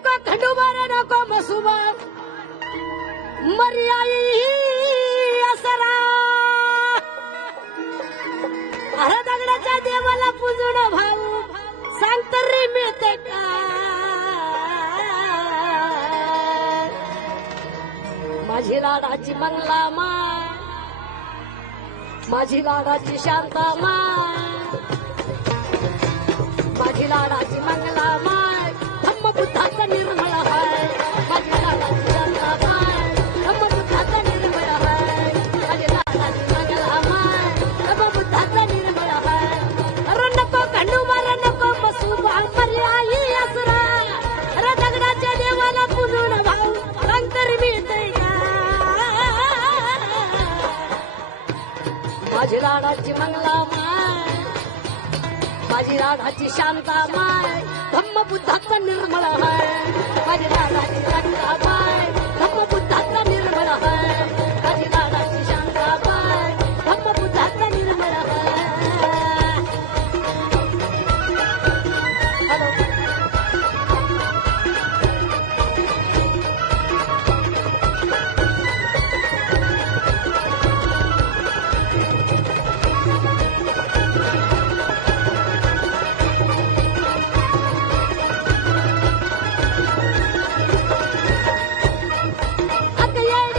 नको खंडोबार नको मसुबा मर्याई असरा अरे दगडाच्या देवाला पूजून भाऊ सांग तरी मिळते का माझी लाडाची मंगला माय माझी लाडाची शांता माय माझी लाडाची मंगला माय धम्म बुद्धाचा निर्मळ हाय माझी लाडाची शांता माय धम्म बुद्धाचा निर्मळ हाय माझी लाडाची मंगला माय धम्म बुद्धाचा निर्मळ हाय अरे नको खंडोबाला नको मसुबा मर्याई असरा अरे दगडाच्या देवाला पूजून भाऊ सांग तरी मिळते का माझी लाडाची मंगला माय माझी लाडाची शांता माय धम्म बुद्धाचा निर्मळ हाय माझी लाडाची शांता माय धम्म बुद्धाचा निर्मळ हाय माझी लाडाची शांता माय धम्म बुद्धाचा निर्मळ हाय हॅलो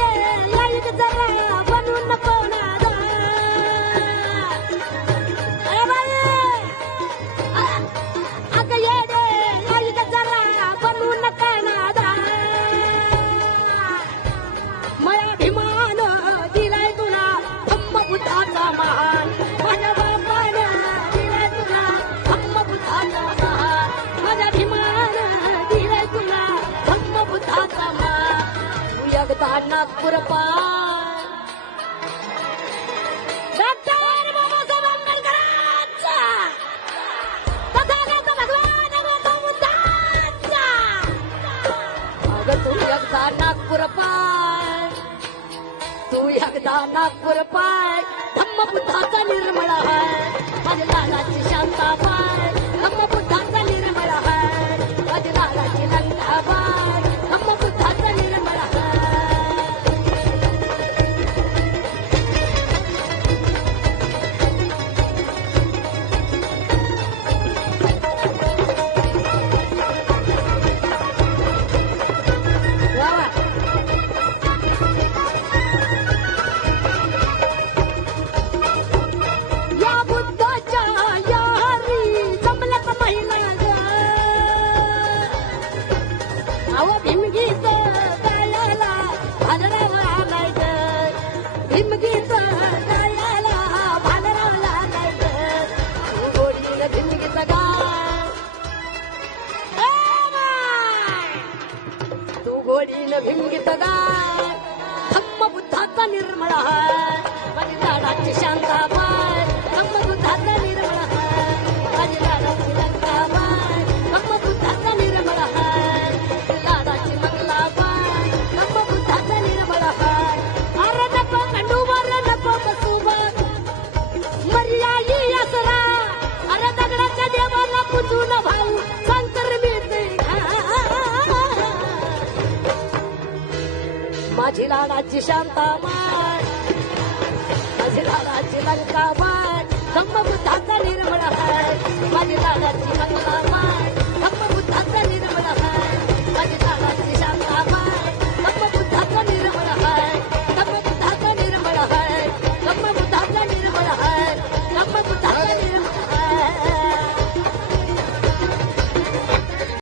नागपूर पाय डॉक्टर बाबासाहेब आंबेडकरांचा तथागत भगवान गौतम बुद्धांचा अगं तू एकदा नागपूर पाय तू एकदा नागपूर पाय धम्म बुद्धाचा निर्मळ हाय माझ्या लालाची शांता पाय धम्म बुद्धाचा निर्मळ हाय माझ्या लालाची लंका पाय धम्म बुद्धाचा निर्मळ हाय भिंगीत गाय धम्म बुद्धाचा निर्मळ हाय माझी लाडाची शांता माय धम्म बुद्धाचा निर्मळ हाय माझी लाडाची लंका माय धम्म बुद्धाचा निर्मळ हाय लाडाची मंगला माय धम्म बुद्धाचा निर्मळ हाय अरे नको खंडोबार नको मसुबा मर्याई असरा अरे दगडाच्या देवाला पूजून भाऊ सांग तर मिळते माझी लाडाची शांता माय माझी लाडाची लंका माय धम्म बुद्धाचा निर्मळ हाय माझी लाडाची मंगला माय